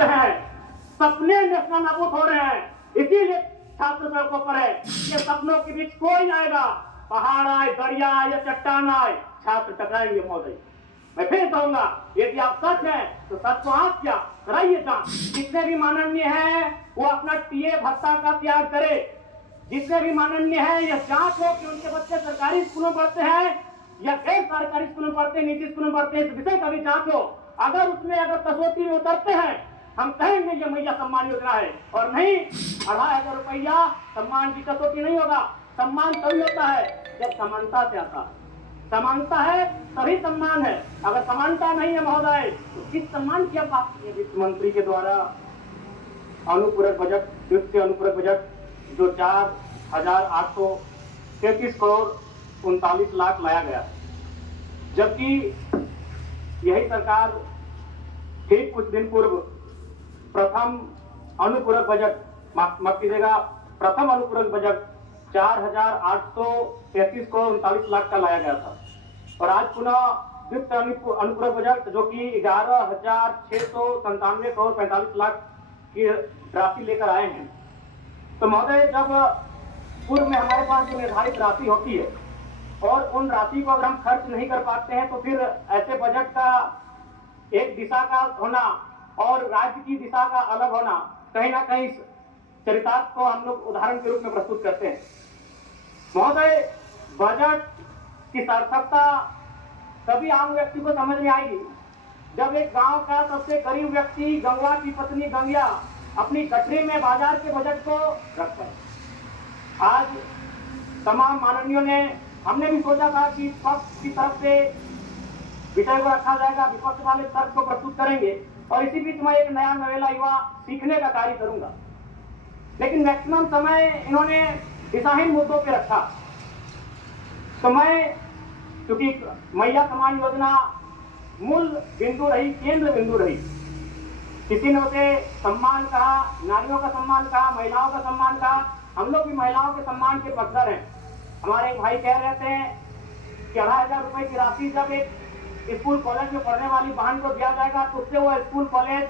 रहे हैं, सपने नेशनल नाबूद हो रहे हैं। इसीलिए छात्र सड़कों पर है। ये सपनों के बीच कोई आएगा, पहाड़ आए, दरिया आए या चट्टान आए, छात्र टकराएंगे महोदय। मैं फिर कहूंगा, यदि आप सच है तो सच को आप क्या कराइए जांच। जितने भी माननीय है वो अपना टीए भत्ता का त्याग करे। जितने भी माननीय है यह जांच हो कि उनके बच्चे सरकारी स्कूलों में पढ़ते हैं या गैर सरकारी स्कूलों में पढ़ते हैं, निजी स्कूलों में पढ़ते हैं, इस विषय का भी जांच हो। अगर उसमें कसौटी में उतरते हैं, हम कहेंगे ये मैया सम्मान योजना है, और नहीं 2,500 रुपया सम्मान की कसौटी नहीं होगा। सम्मान तभी होता है जब समानता से आता है। समानता है तभी सम्मान है। अगर समानता नहीं है महोदय तो किस सम्मान की बात की है? वित्त मंत्री के द्वारा अनुपूरक बजट, द्वितीय अनुपूरक बजट जो 4,833 करोड़ 39 लाख लाया गया, जबकि यही सरकार ठीक कुछ दिन पूर्व प्रथम अनुपूरक बजट, माफ कीजिएगा, प्रथम अनुपूरक बजट 4,833 करोड़ 39 लाख का लाया गया था, और आज पुनः द्वितीय अनुपूरक बजट जो कि 11,697 करोड़ 45 लाख की राशि लेकर आए हैं। तो महोदय, जब पूर्व में हमारे पास जो निर्धारित राशि होती है और उन राशि को अगर हम खर्च नहीं कर पाते हैं तो फिर ऐसे बजट का एक दिशा का होना और राज्य की दिशा का अलग होना कहीं ना कहीं चरितार्थ को हम लोग उदाहरण के रूप में प्रस्तुत करते हैं। महोदय, बजट की सार्थकता तभी आम व्यक्ति को समझ में आएगी जब एक गांव का सबसे गरीब व्यक्ति गंगवा की पत्नी गंगिया अपनी गठरी में बाजार के बजट को रखता है। आज तमाम माननीयों ने, हमने भी सोचा था कि पक्ष की तरफ से विषय को रखा जाएगा, विपक्ष वाले तर्क को प्रस्तुत करेंगे, और इसी बीच में एक नया नवेला युवा सीखने का कार्य करूंगा। लेकिन मैक्सिमम समय इन्होंने दिशाहीन मुद्दों पे रखा। तो मैं, क्योंकि मैया सम्मान योजना मूल बिंदु रही, केंद्र बिंदु रही, किसी ने उसे सम्मान कहा, नारियों का सम्मान कहा, महिलाओं का सम्मान कहा। हम लोग भी महिलाओं के सम्मान के पक्षधर हैं। हमारे एक भाई कह रहे थे कि 2,500 रुपए की राशि जब एक स्कूल कॉलेज में पढ़ने वाली बहन को दिया जाएगा तो उससे वो स्कूल कॉलेज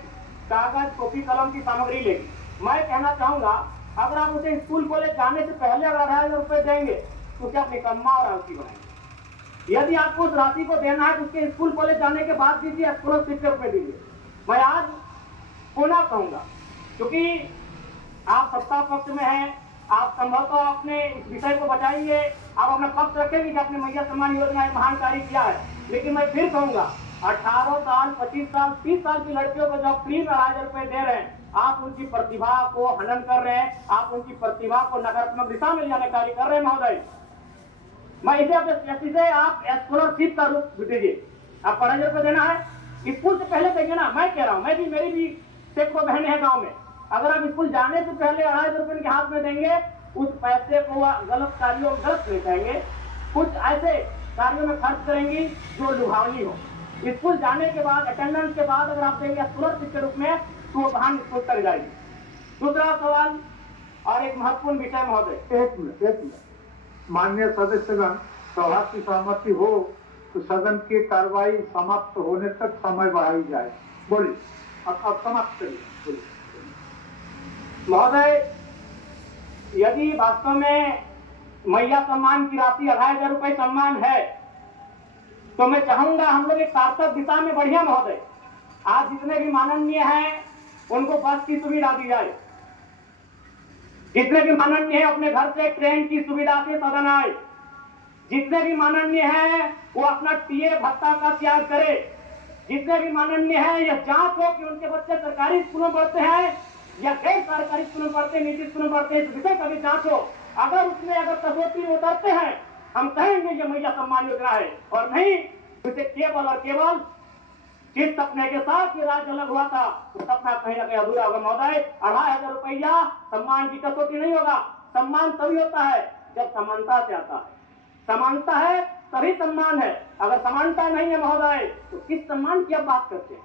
कागज, कॉपी, कलम की सामग्री लेगी। मैं कहना चाहूंगा, अगर आप उसे स्कूल कॉलेज जाने से पहले अगर 2,500 रुपए देंगे तो क्या निकम्मा और आलसी बनाएंगे। यदि आपको उस राशि को देना है तो उसके स्कूल कॉलेज जाने के बाद दीजिए, स्कॉलरशिप के रुपए दीजिए। मैं आज पुनः कहूंगा, क्योंकि आप सत्ता पक्ष में हैं, आप संभवतः अपने इस विषय को बचाएंगे, आप अपना पक्ष रखेंगे कि आपने मैया सम्मान योजना एक महान कार्य किया है। लेकिन मैं फिर कहूंगा, 18 साल, 25 साल, 30 साल की लड़कियों को जब फ्री में 2,500 रुपए दे रहे हैं, आप उनकी प्रतिभा को हनन कर रहे हैं, आप उनकी प्रतिभा को नकारात्मक दिशा में ले जाने का कार्य कर रहे हैं महोदय। मैं इसे आप स्कॉलरशिप का रूप दीजिए। आप 2,500 रुपए देना है, स्कूल से पहले देंगे ना। मैं कह रहा हूँ, मेरी भी सैकड़ों बहनें हैं गाँव में, अगर आप स्कूल जाने से पहले 2,500 रुपए उनके हाथ में देंगे, उस पैसे को गलत कार्यों में गलत नहीं कहेंगे, कुछ ऐसे कार्यों में खर्च करेंगी जो लुभावनी हो। स्कूल जाने के बाद, अटेंडेंस के बाद अगर आप देंगे स्कॉलरशिप के रूप में तो वो बहन स्कूल कर जाएगी। दूसरा सवाल और एक महत्वपूर्ण विषय महोदय। एक मिनट, माननीय सदस्यगण, सभा की सहमति हो तो सदन की कार्रवाई समाप्त होने तक समय बढ़ाई जाए। बोलिए, अब समाप्त करिए, बोलिए। महोदय, यदि वास्तव में मैया सम्मान की राशि 2,500 रुपए सम्मान है तो मैं चाहूंगा हम लोग एक सार्थक दिशा में बढ़िया महोदय। आज जितने भी माननीय हैं उनको बस की सुविधा दी जाए, जितने भी माननीय हैं अपने घर से ट्रेन की सुविधा से सदन आए, जितने भी माननीय हैं वो अपना टीए भत्ता का त्याग करे, जितने भी माननीय हैं यह जांच हो कि उनके बच्चे सरकारी स्कूलों में पढ़ते हैं या गैर सरकारी स्कूलों में पढ़ते हैं, निजी स्कूलों में पढ़ते हैं, इस विषय का भी जांच हो। अगर उसमें कसौटी में उतरते हैं, हम कहेंगे ये मैया सम्मान योजना है, और नहीं उसे केवल और केवल जिस सपने के साथ ये राज्य अलग हुआ था वो सपना कहीं ना कहीं अधूरा होगा महोदय। 2,500 रुपया सम्मान की कसौटी नहीं होगा। सम्मान तभी होता है जब समानता से आता है। समानता है तभी सम्मान है। अगर समानता नहीं है महोदय तो किस सम्मान की आप बात करते हैं?